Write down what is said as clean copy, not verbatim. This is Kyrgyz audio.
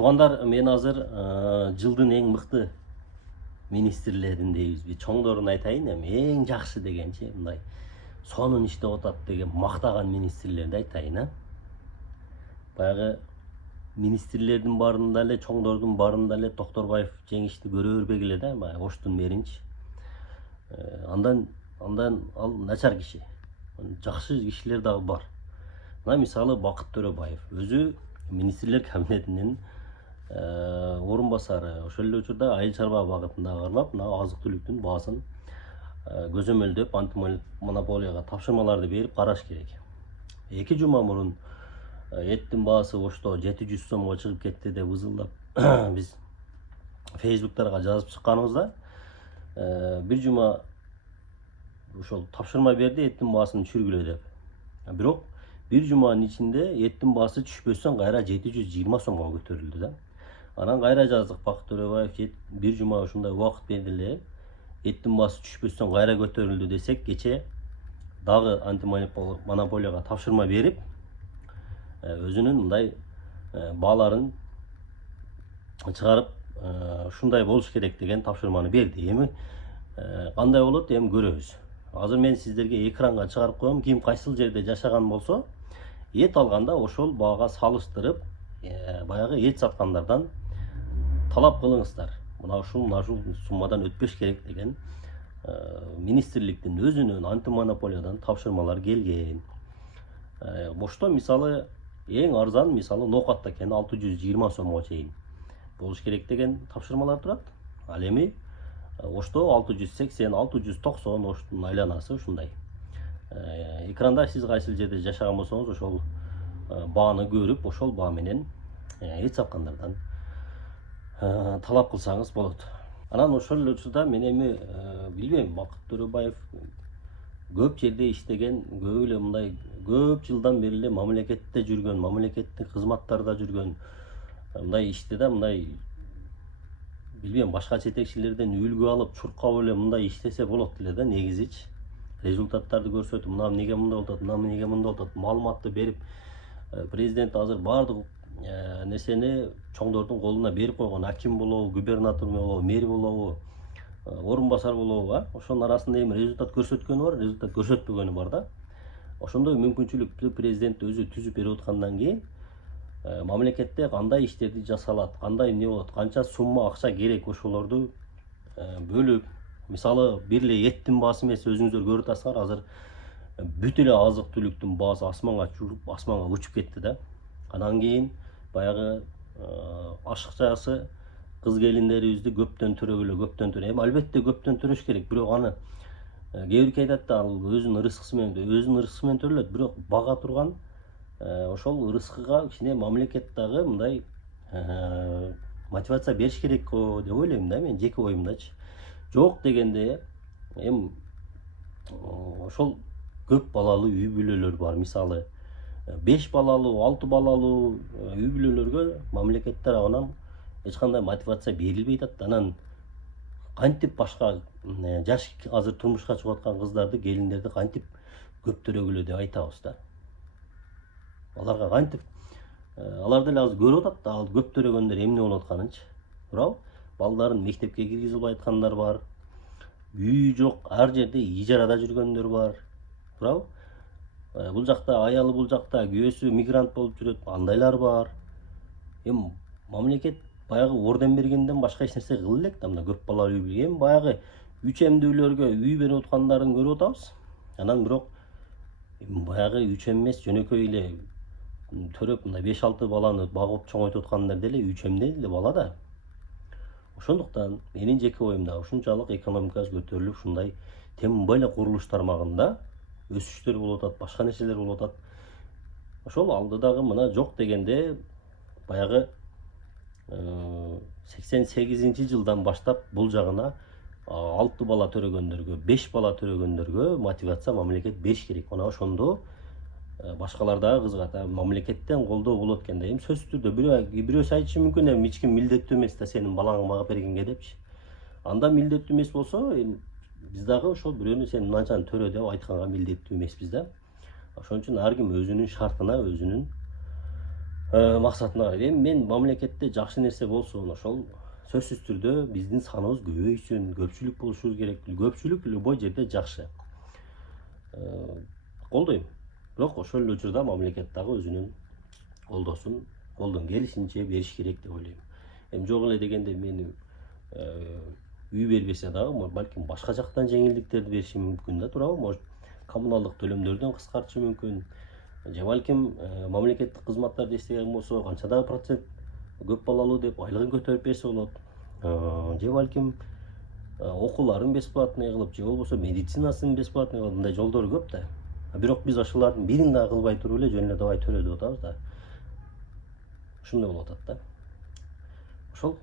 Туугандар, мен азыр жылдын эң мыкты министрлерин дейбизби, чоңдорун айтайын, эми эң жакшы дегенчи, мындай сонун иштеп атат деген мактаган министрлерди айтайын. Баягы министрлердин баарында эле, чоңдордун баарында эле Токторбаев жеңишти көрө бербек эле да, баягы оштун мэринчи. Андан ал начар киши. Жакшы кишилер дагы бар. Мына мисалы Бакыт Төрөбаев, өзү министрлер кабинетинин орун басары. Ошол эле учурда айыл чарба багытында кармап, мына азык түлүктүн баасын көзөмөлдөп, антимонополияга тапшырмаларды берип караш керек. 2 жума мурун эттин баасы Ошто 700 сомго чыгып кетти деп ызылдап биз фейсбуктарга жазып чыкканыбызда, 1 жума ошол тапшырма берди эттин баасын түшүргүлө деп. Бирок 1 жуманын ичинде эттин баасы түшпөстөн кайра 720 сомго көтөрүлдү да. Анан кайра жаздык, Бакыт Төрөбаев 1 жума ушундай убакыт берди эле, эттин баасы түшпөстөн кайра көтөрүлдү десек, кече дагы антимонополияга тапшырма берип, өзүнүн мындай бааларын чыгарып, ушундай болуш керек деген тапшырманы берди. Эми кандай болот, эми көрөбүз. Азыр мен сиздерге экранга чыгарып коем. Ким кайсыл жерде жашаган болсо, эт алганда ошол баага салыштырып, баягы эт саткандардан талап кылыңыздар. Мына ушул суммадан өтпөш керек деген министрликтин өзүнүн антимонополиядан тапшырмалар келген. Ошто мисалы эң арзан, мисалы ноокатта экен 620 сомго чейин болуш керек деген тапшырмалар турат. Ал эми Ошто 680, 690 оштун айланасы ушундай. Экранда сиз кайсыл жерде жашаган болсоңуз, ошол бааны көрүп, ошол баа менен эт саткандардан талап кылсаңыз болот. Анан ошол эле учурда мен эми билбейм, Бакыт Төрөбаев көп жерде иштеген, көп эле мындай көп жылдан бери эле мамлекетте жүргөн, мамлекеттик кызматтарда жүргөн, мындай ишти да, мындай билбейм, башка жетекчилерден үлгү алып, чуркап эле мындай иштесе болот эле да, негизичи. Результаттарды көрсөтүп, мына эмнеге мындай болуп атат, мына эмнеге мындай болуп атат, маалыматты берип, президент азыр баардык нерсени чоңдордун колуна берип койгон. Аким болобу, губернатор болобу, мэр болобу, орун басар болобу, ошонун арасында эми результат көрсөткөнү бар, результат көрсөтпөгөнү бар да. Ошондой мүмкүнчүлүктү президент өзү түзүп берип аткандан кийин, мамлекетте кандай иштерди жасалат, кандай эмне болот, канча сумма акча керек, ошолорду бөлүп, мисалы бир эле эттин баасы эмес, өзүңүздөр көрүп атасыңар, азыр бүт эле азык түлүктүн баасы асманга учуп кетти да. Анан кийин баягы ашыкчасы кыз келиндерибизди көптөн төрөгүлө. Эми албетте көптөн төрөш керек, бирок аны кээ бирки айтат да, ал өзүнүн ырыскысы менен төрөлөт, бирок бага турган ошол ырыскыга кичине мамлекет дагы мындай мотивация бериш керек деп ойлойм да, мен жеке оюмдачы. Жок дегенде эми ошол көп балалуу үй бүлөлөр бар, мисалы 5 балалуу, 6 балалуу үй бүлөлөргө мамлекет тарабынан эч кандай мотивация берилбей атат. Анан кантип башка жаш азыр турмушка чыгып аткан кыздарды, келиндерди кантип көп төрөгүлө деп айтабыз да. Аларга кантип, алар деле азыр көрүп атат да, ал көп төрөгөндөр эмне болуп атканынчы. Туурабы? Балдарын мектепке киргизилбей аткандар бар. Үй жок, ар жерде ижарада жүргөндөр бар. Туурабы? Бул жакта аялы, бул жакта күйөөсү мигрант болуп жүрөт, андайлар бар. Эми мамлекет баягы орден бергенден башка эч нерсе кыла элек да, мына көп балалуу үй бүлө. Эми баягы 3 эмдүүлөргө үй берип аткандарын көрүп атабыз. Анан бирок баягы 3 эмес, жөнөкөй эле төрөп, мына 5-6 баланы багып чоңойтуп аткандар деле 3 эмдей эле бала да. Ошондуктан менин жеке оюмда ушунчалык экономикасы көтөрүлүп, ушундай тем более курулуш тармагында өсүштөр болуп атат, башка нерселер болуп атат. Ошол алдыдагы мына жок дегенде баягы 88-жылдан баштап бул жагына 6 бала төрөгөндөргө, 5 бала төрөгөндөргө мотивация мамлекет бериш керек. Мына ошондо башкалар дагы кызыгат. Мамлекеттен колдоо болот экен да. Эми сөзсүз түрдө бирөөсү айтышы мүмкүн, эми эч ким милдеттүү эмес да сенин балаңа багып бергенге депчи. Анда милдеттүү эмес болсо, биз дагы ошол бирөөнү сен мынанчаны төрө деп айтканга милдеттүү эмеспиз да. Ошон үчүн ар ким өзүнүн шартына, өзүнүн максатына карайт. Эми мен мамлекетте жакшы нерсе болсун, ошол сөзсүз түрдө биздин саныбыз көбөйсүн, көпчүлүк болушубуз керек. Көпчүлүк любой жерде жакшы. Колдойм. Бирок ошол эле учурда мамлекет дагы өзүнүн колдосун колдон келишинче бериш керек деп ойлойм. Эми жок эле дегенде мени үй бербесе дагы, балким башка жактан жеңилдиктерди бериши мүмкүн да, туурабы? Может, коммуналдык төлөмдөрдөн кыскартышы мүмкүн. Же балким мамлекеттик кызматтарды иштеген болсо, канча дагы процент көп балалуу деп айлыгын көтөрүп берсе болот. Же балким окууларын бесплатный кылып, же болбосо медицинасын бесплатный кылып, мындай жолдору көп да. Бирок биз ошолордун бирин дагы кылбай туруп эле жөн эле давай төлө деп атабыз да. Ушундай болуп атат да. Ошол